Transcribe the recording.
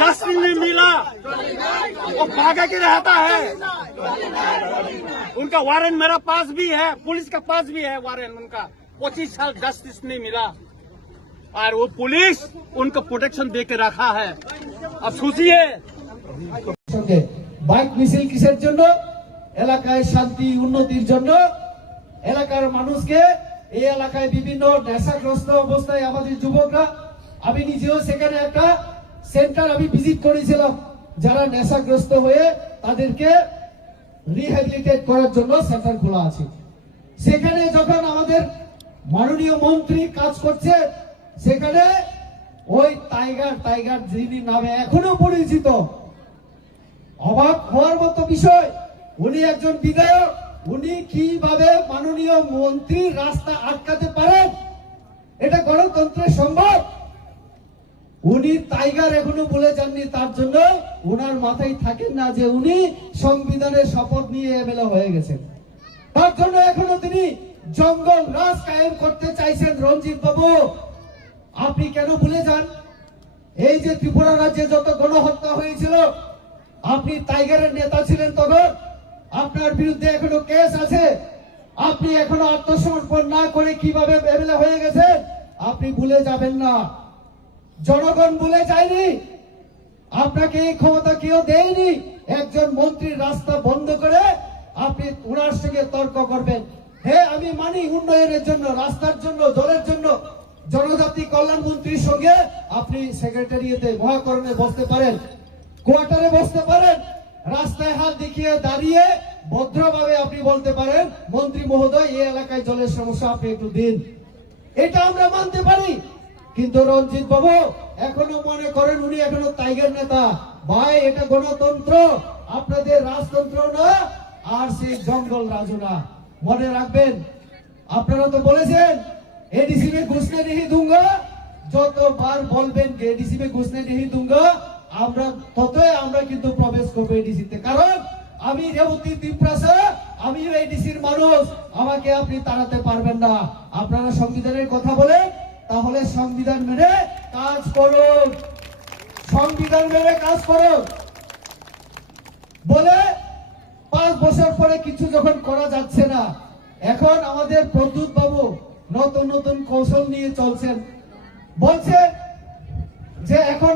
Justice नहीं मिला वो भागा के रहता है। उनका वारंट मेरा पास भी है, पुलिस का पास भी है वारंट उनका। 25 साल जस्टिस नहीं मिला और वो पुलिस उनको प्रोटेक्शन दे के रखा है। अब सोचिए বাইক মিছিল কিসের জন্য? এলাকায় শান্তি উন্নতির জন্য। এলাকার মানুষকে এই এলাকায় বিভিন্ন নেশাগ্রস্ত অবস্থায় আমাদের যুবকরা, আমি নিজেও সেখানে একটা সেন্টার আমি ভিজিট করেছিলাম, যারা নেশাগ্রস্ত হয়ে তাদেরকে রিহ্যাবিলিটেট করার জন্য সেন্টার খোলা আছে। সেখানে যখন আমাদের মাননীয় মন্ত্রী কাজ করছে, সেখানে ওই টাইগার যিনি নামে এখনো পরিচিত, অবাক হওয়ার মতো বিষয়, উনি একজন বিধায়ক, উনি কিভাবে মাননীয় মন্ত্রী রাস্তা আটকাতে পারেন? এটা গণতন্ত্রে সম্ভব? উনি টাইগার এখনো বলে যাননি, তার জন্য ওনার মাথায় থাকেন না যে উনি সংবিধানের শপথ নিয়ে এমএলএ হয়ে গেছেন। তার জন্য এখনো তিনি জঙ্গল রাজ কায়েম করতে চাইছেন। রঞ্জিত বাবু, আপনি কেন ভুলে যান এই যে ত্রিপুরা রাজ্যে যত গণহত্যা হয়েছিল, আপনি টাইগারের নেতা ছিলেন, তখন আপনার বিরুদ্ধে এখনো কেস আছে। আপনি এখনো আত্মসমর্পণ না করে কিভাবে এমএলএ হয়ে গেছেন আপনি ভুলে যাবেন না। জনগণ ভুলে যায়নি, আপনাকে এই ক্ষমতা কেউ দেয়নি। একজন মন্ত্রীর রাস্তা বন্ধ করে আপনি ওনার সঙ্গে তর্ক করবেন। হ্যাঁ, আমি মানি উন্নয়নের জন্য, রাস্তার জন্য, জলের জন্য জনজাতি কল্যাণ মন্ত্রীর সঙ্গে আপনি সেক্রেটারিয়েতে মহাকরণে বসতে পারেন, কোয়ার্টারে বসতে পারেন, রাস্তায় হাত দেখিয়ে দাঁড়িয়ে ভদ্রভাবে আপনি বলতে পারেন, মন্ত্রী মহোদয় এই এলাকায় জলের সমস্যা আপনি একটু দিন। এটা আমরা মানতে পারি। কিন্তু রঞ্জিত বাবু এখনো মনে করেন উনি এখনো টাইগার নেতা। ভাই, এটা গণতন্ত্র, আপনাদের রাজতন্ত্র না, আর সেই জঙ্গল রাজু না। মনে রাখবেন, আপনারা তো বলেছেন एडीसी में घुसने नहीं दूंगा, যতবার বলবেন এডিসি में घुसने नहीं दूंगा, আমরা ততই আমরা কিন্তু প্রবেশ করব এডিসিতে। কারণ আমি রেবতী ত্রিপুরা, আমি এডিসির মানুষ, আমাকে আপনি তাড়াতে পারবেন না। আপনারা সংবিধানের কথা বলেন, তাহলে সংবিধান মেনে কাজ করুন, সংবিধান মেনে কাজ করুন। বলে 5 বছর পরে কিছু যখন করা যাচ্ছে না, এখন আমাদের প্রদ্যুৎ বাবু নতুন নতুন কৌশল নিয়ে চলছেন, বলছে যে এখন